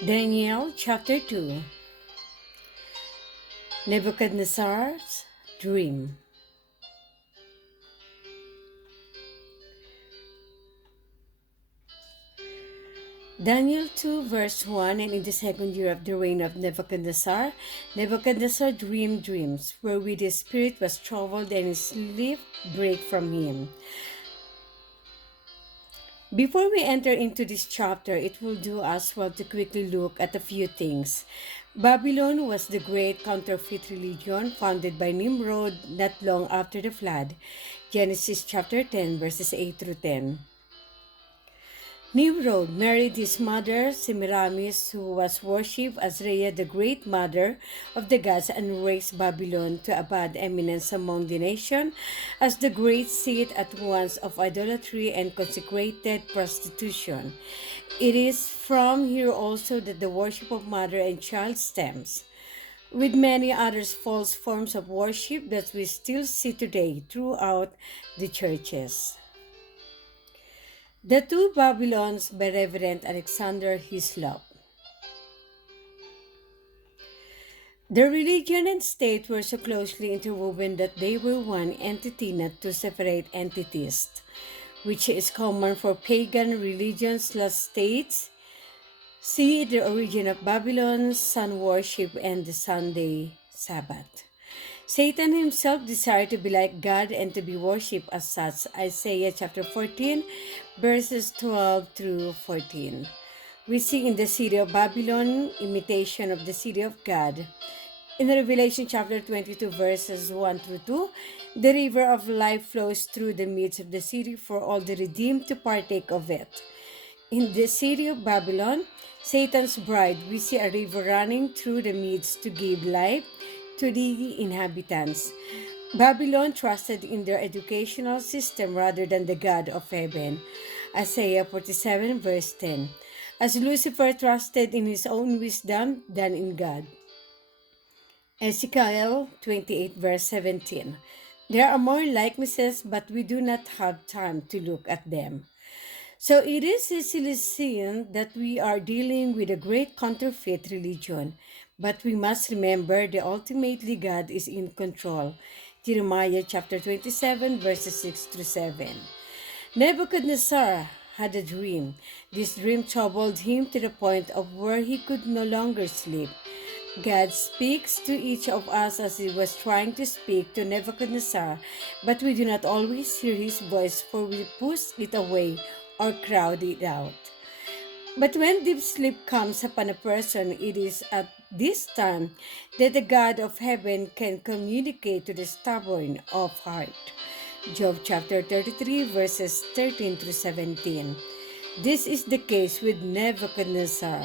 Daniel chapter 2. Nebuchadnezzar's dream. Daniel 2 verse 1. And in the second year of the reign of Nebuchadnezzar, Nebuchadnezzar dreamed dreams, wherewith his spirit was troubled and his sleep brake from him. Before we enter into this chapter, it will do us well to quickly look at a few things. Babylon was the great counterfeit religion founded by Nimrod not long after the flood. Genesis chapter 10 verses 8 through 10. Nimrod married his mother Semiramis, who was worshipped as Rhea, the great mother of the gods, and raised Babylon to a bad eminence among the nation as the great seat at once of idolatry and consecrated prostitution. It is from here also that the worship of mother and child stems, with many other false forms of worship that we still see today throughout the churches. The Two Babylons by Reverend Alexander Hislop. The religion and state were so closely interwoven that they were one entity, not two separate entities, which is common for pagan religions/states. See the origin of Babylon, sun worship, and the Sunday Sabbath. Satan himself desired to be like God and to be worshipped as such. Isaiah chapter 14, verses 12 through 14. We see in the city of Babylon, imitation of the city of God. In Revelation chapter 22, verses 1 through 2, the river of life flows through the midst of the city for all the redeemed to partake of it. In the city of Babylon, Satan's bride, we see a river running through the midst to give life to the inhabitants. Babylon trusted in their educational system rather than the God of heaven. Isaiah 47 verse 10. As Lucifer trusted in his own wisdom than in God. Ezekiel 28 verse 17. There are more likenesses, but we do not have time to look at them. So it is easily seen that we are dealing with a great counterfeit religion, but we must remember that ultimately God is in control. Jeremiah chapter 27 verses 6 through 7. Nebuchadnezzar had a dream. This dream troubled him to the point of where he could no longer sleep. God speaks to each of us as he was trying to speak to Nebuchadnezzar, but we do not always hear his voice, for we push it away or crowd it out. But when deep sleep comes upon a person, it is at this time that the God of heaven can communicate to the stubborn of heart. Job chapter 33 verses 13 through 17. This is the case with Nebuchadnezzar.